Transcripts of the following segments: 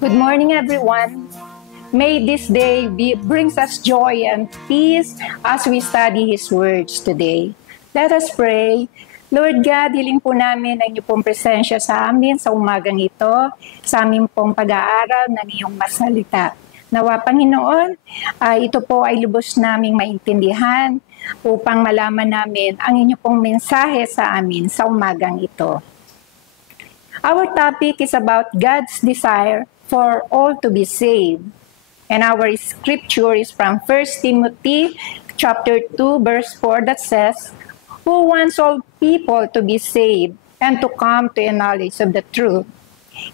Good morning, everyone. May this day brings us joy and peace as we study His words today. Let us pray. Lord God, hiling po namin ang iyong pong presensya sa amin sa umagang ito, sa aming pong pag-aaral ng iyong masalita. Nawa, Panginoon, ito po ay lubos naming maintindihan upang malaman namin ang inyong pong mensahe sa amin sa umagang ito. Our topic is about God's desire for all to be saved. And our scripture is from 1 Timothy chapter 2 verse 4 that says, "Who wants all people to be saved and to come to a knowledge of the truth."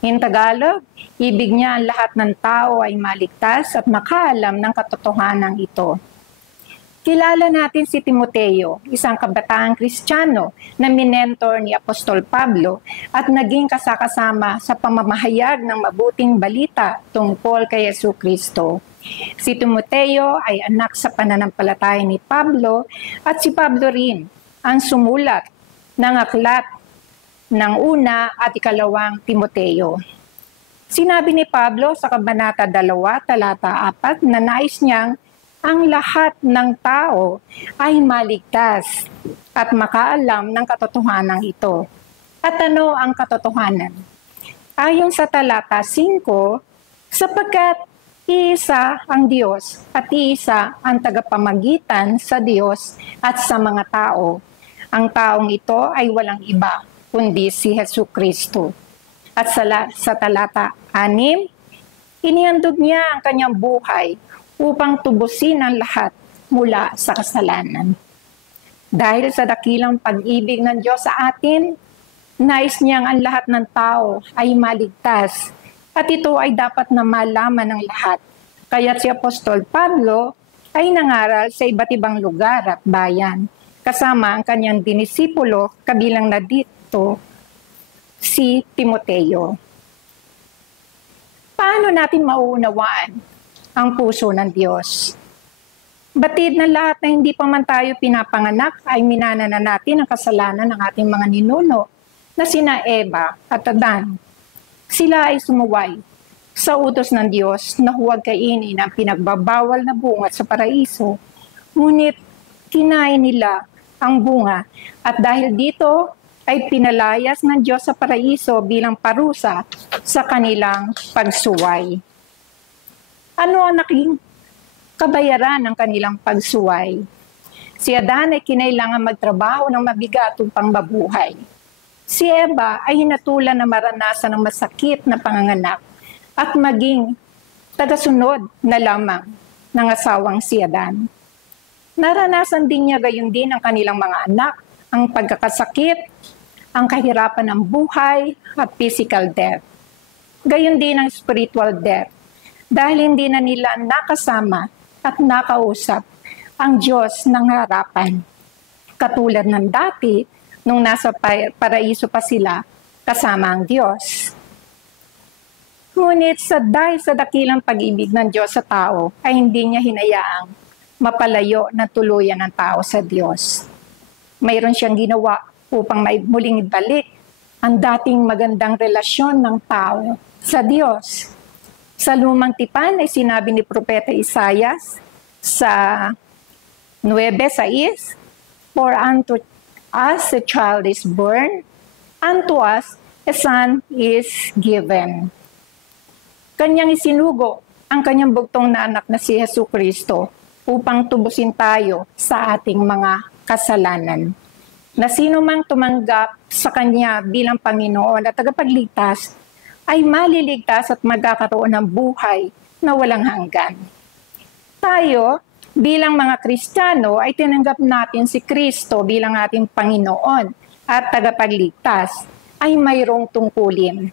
In Tagalog, ibig niya ang lahat ng tao ay maligtas at makaalam ng katotohanan ito. Kilala natin si Timoteo, isang kabataang Kristiyano na minentor ni Apostol Pablo at naging kasakasama sa pamamahayag ng mabuting balita tungkol kay Jesucristo. Si Timoteo ay anak sa pananampalataya ni Pablo at si Pablo rin ang sumulat ng aklat ng una at ikalawang Timoteo. Sinabi ni Pablo sa Kabanata 2, talata 4 na nais niyang ang lahat ng tao ay maligtas at makaalam ng katotohanan ito. At ano ang katotohanan? Ayon sa talata 5, sapagkat iisa ang Diyos at iisa ang tagapamagitan sa Diyos at sa mga tao. Ang taong ito ay walang iba kundi si Jesucristo. At sa talata 6, inihandog niya ang kanyang buhay upang tubusin ang lahat mula sa kasalanan. Dahil sa dakilang pag-ibig ng Diyos sa atin, nais niyang ang lahat ng tao ay maligtas at ito ay dapat na malaman ng lahat. Kaya si Apostol Pablo ay nangaral sa iba't ibang lugar at bayan, kasama ang kanyang dinisipulo, kabilang na dito si Timoteo. Paano natin mauunawaan ang puso ng Diyos? Batid na lahat na hindi pa man tayo pinapanganak ay minana na natin ang kasalanan ng ating mga ninuno na sina Eva at Adan. Sila ay sumuway sa utos ng Diyos na huwag kainin ang pinagbabawal na bunga sa paraiso. Ngunit kinain nila ang bunga at dahil dito ay pinalayas ng Diyos sa paraiso bilang parusa sa kanilang pagsuway. Ano ang naging kabayaran ng kanilang pagsuway? Si Adan ay kinailangan magtrabaho ng mabigat upang mabuhay. Si Eva ay hinatulan na maranasan ng masakit na panganganak at maging tagasunod na lamang ng asawang si Adan. Naranasan din niya gayon din ang kanilang mga anak, ang pagkakasakit, ang kahirapan ng buhay at physical death. Gayon din ang spiritual death. Dahil hindi na nila nakasama at nakausap ang Diyos ng harapan. Katulad ng dati, nung nasa paraiso pa sila, kasama ang Diyos. Ngunit dahil sa dakilang pag-ibig ng Diyos sa tao, ay hindi niya hinayaang mapalayo na tuluyan ng tao sa Diyos. Mayroon siyang ginawa upang muling ibalik ang dating magandang relasyon ng tao sa Diyos. Sa lumang tipan ay sinabi ni Propeta Isaias sa 9:6, "For unto us a child is born, unto us a son is given." Kanyang isinugo ang kanyang bugtong na anak na si Jesucristo upang tubusin tayo sa ating mga kasalanan. Na sino mang tumanggap sa Kanya bilang Panginoon at tagapagligtas ay maliligtas at magkakaroon ng buhay na walang hanggan. Tayo, bilang mga Kristiyano, ay tinanggap natin si Kristo bilang ating Panginoon at tagapagligtas ay mayroong tungkulin.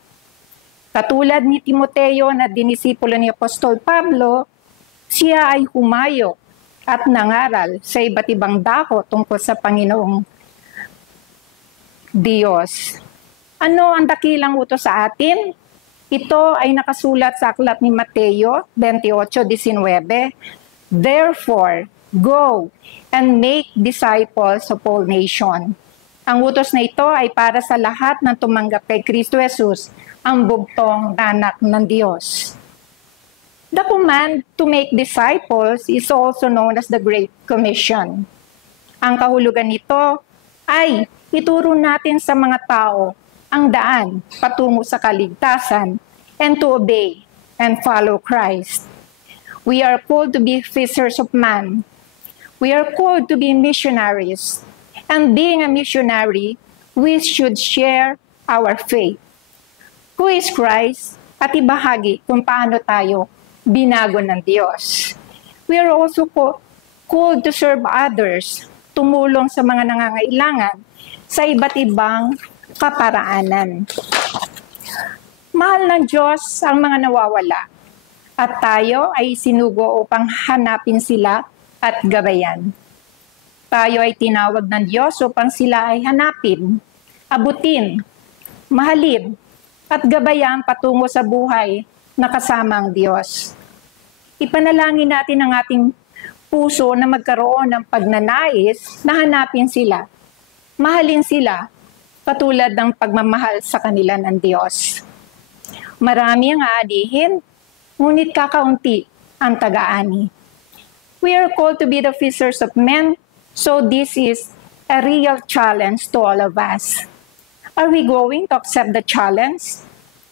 Katulad ni Timoteo na dinisipulo ni Apostol Pablo, siya ay humayo at nangaral sa iba't ibang dako tungkol sa Panginoong Diyos. Ano ang dakilang utos sa atin? Ito ay nakasulat sa aklat ni Mateo 28:19. "Therefore, go and make disciples of all nations, Ang utos na ito ay para sa lahat ng tumanggap kay Kristo Jesus, ang bugtong anak ng Diyos. The command to make disciples is also known as the Great Commission. Ang kahulugan nito ay ituro natin sa mga tao ang daan patungo sa kaligtasan and to obey and follow Christ. We are called to be fishers of man. We are called to be missionaries. And being a missionary, we should share our faith. Who is Christ? At ibahagi kung paano tayo binago ng Diyos. We are also called to serve others, tumulong sa mga nangangailangan sa iba't ibang kaparaanan. Mahal ng Diyos ang mga nawawala at tayo ay sinugo upang hanapin sila at gabayan. Tayo ay tinawag ng Diyos upang sila ay hanapin, abutin, mahalin, at gabayan patungo sa buhay na kasama ang Diyos. Ipanalangin natin ang ating puso na magkaroon ng pagnanais na hanapin sila, mahalin sila, katulad ng pagmamahal sa kanila ng Diyos. Marami ang aadihin, ngunit kakaunti ang taga-ani. We are called to be the fishers of men. So this is a real challenge to all of us. Are we going to accept the challenge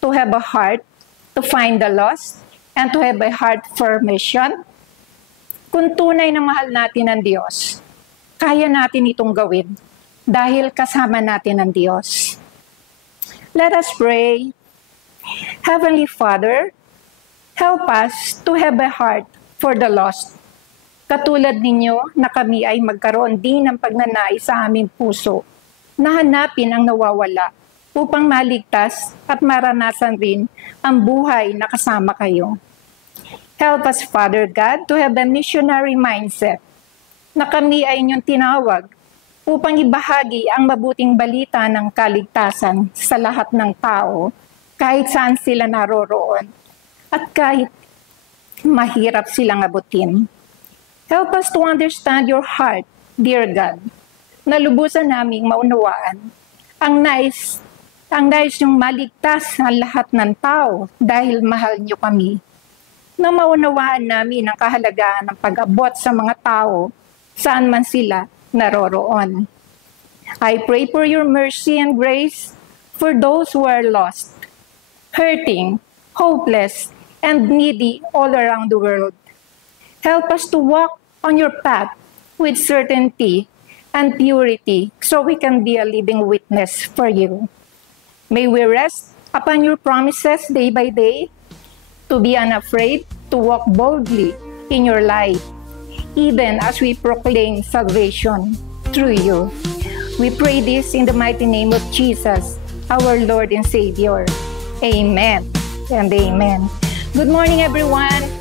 to have a heart to find the lost and to have a heart for mission? Kung tunay na mahal natin ang Diyos, kaya natin itong gawin dahil kasama natin ang Diyos. Let us pray. Heavenly Father, help us to have a heart for the lost. Katulad ninyo na kami ay magkaroon din ng pagnanais sa aming puso na hanapin ang nawawala upang maligtas at maranasan rin ang buhay na kasama kayo. Help us, Father God, to have a missionary mindset na kami ay inyong tinawag upang ibahagi ang mabuting balita ng kaligtasan sa lahat ng tao kahit saan sila naroroon at kahit mahirap silang abutin. Help us to understand your heart, dear God, na lubusan naming maunawaan ang nais yung maligtas ang lahat ng tao dahil mahal niyo kami. Na maunawaan namin ang kahalagaan ng pag-abot sa mga tao saan man sila naroroon. I pray for your mercy and grace for those who are lost, hurting, hopeless, and needy all around the world. Help us to walk on your path with certainty and purity so we can be a living witness for you. May we rest upon your promises day by day to be unafraid, to walk boldly in your light, even as we proclaim salvation through you. We pray this in the mighty name of Jesus, our Lord and Savior. Amen and amen. Good morning, everyone.